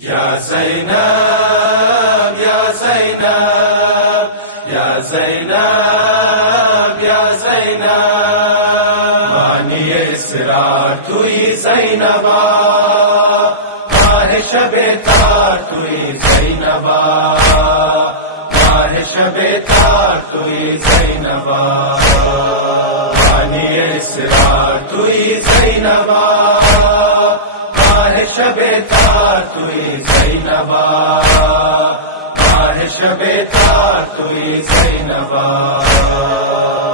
یا زینب یا زینب یا زینب یا زینب مانی اسرار توی زینبا ماہ شب تار توی زینبا ماہ شب تار توی زینبا مانی اسرار توی زینبا ماہ شب تار توی زینبا ماہ شب تار توی زینبا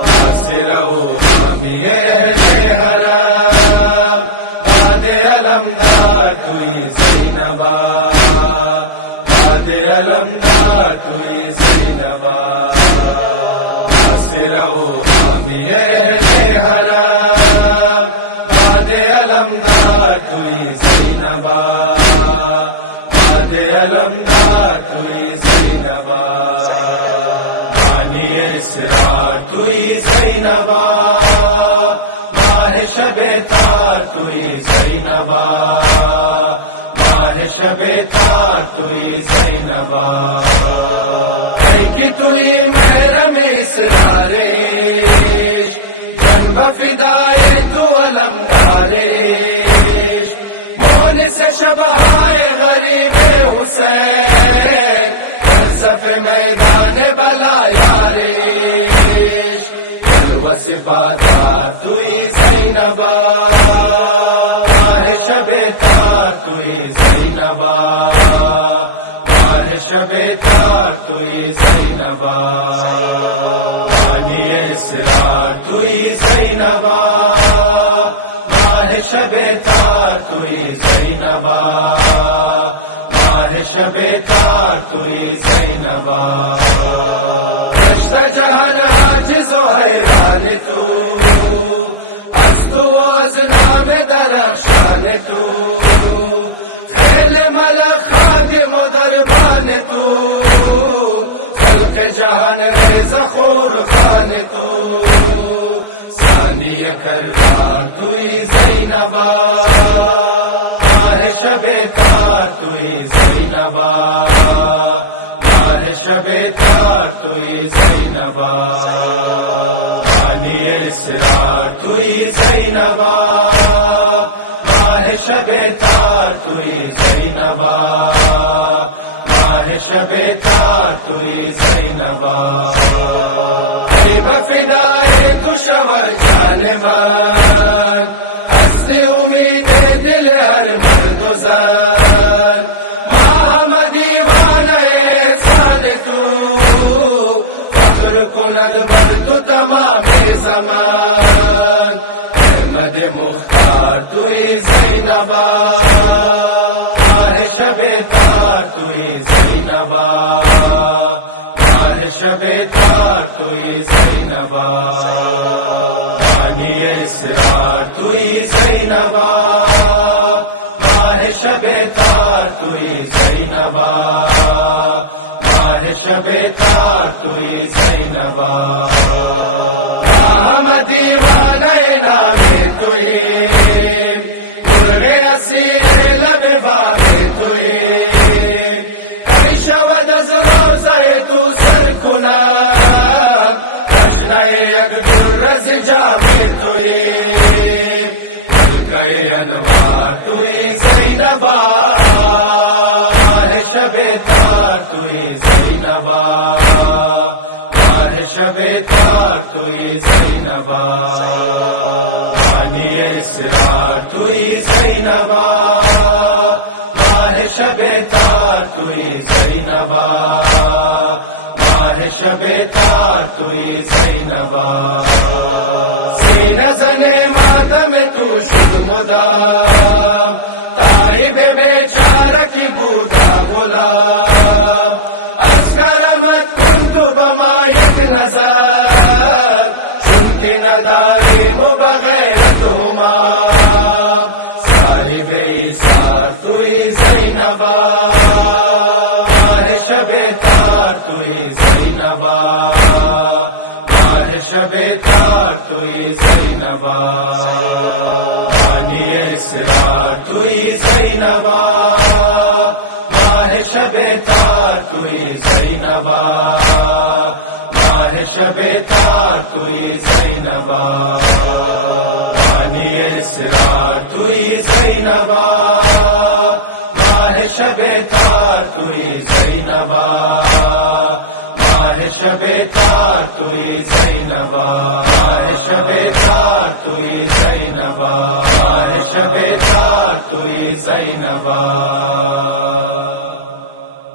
ناصرہو ہمی اہل حرم باد علمدار توی زینبا باد علمدار توی زینبا ناصرہو ہمی اہل حرم باد علمدار توی زینبا باد علمدار توی زینبا مانی اسرار توی زینبا ماہ شب تار توی زینبا ماہ شب تار توی زینبا کہ توی محرم اسرار جنب فدائے تو علمدار مول سے شبہائے غریب حسین صف میدان بلا یارش جلوس بادا توی زینبا ماہ شب تار توی زینبا ماہ شب تار توی زینبا مانی اسرار توی زینبا ماہ شب تار توی زینبا ماہ شب تار توی زینبا رشت جہان عاجز و حیران تو از تو از نام درخشان تو خیل ملک خادم و دربان تو خلق جہان ریز خور خان تو ثانی کردار توی زینبا ماہ شب تار توی زینبا ماہ شب تار توی زینبا مانی اسرار توی زینبا ماہ شب تار توی زینبا ماہ شب تار توی زینبا فدائے تو شور جان من ہستی امید دل ہر مرد و زن محمد ایمان احسان تو فخر کند بر تو تمام زمان احمد مختار توی زینبا ماہ شب تار توی زینبا ماہ شب تار توی زینبا مانی اسرار توی زینبا ماہ شب تار توی زینبا ماہ شب تار توی زینبا احمد ایمان نام توی مرغ اسیر لب بار توی شود از روزه تو سر کنم تشنه یک در جامع توی حلقه انوار توی زینبا ماہ شب تار توی زینبا ماہ شب تار توی زینبا مانی اسرار توی زینبا ماہ شب تار توی زینبا ماہ شب تار توی زینبا سینہ زن ماتم تو شد مدام تائب بیچارہ کی بودا غلام از کرمت کنت بمایت نظر سنتی نداری و بغیر تمام صاحب ایثار توی زینبا ماہ شب تار توی زینبا ماہ شب تار توی زینبا مانی اسرار توی زینبا شب تار توی زینبا، بانی اسرار توی زینبا، ماہ شب تار توی زینبا، ماہ شب تار توی زینبا، ماہ شب تار توی زینبا، ماہ شب تار توی زینبا.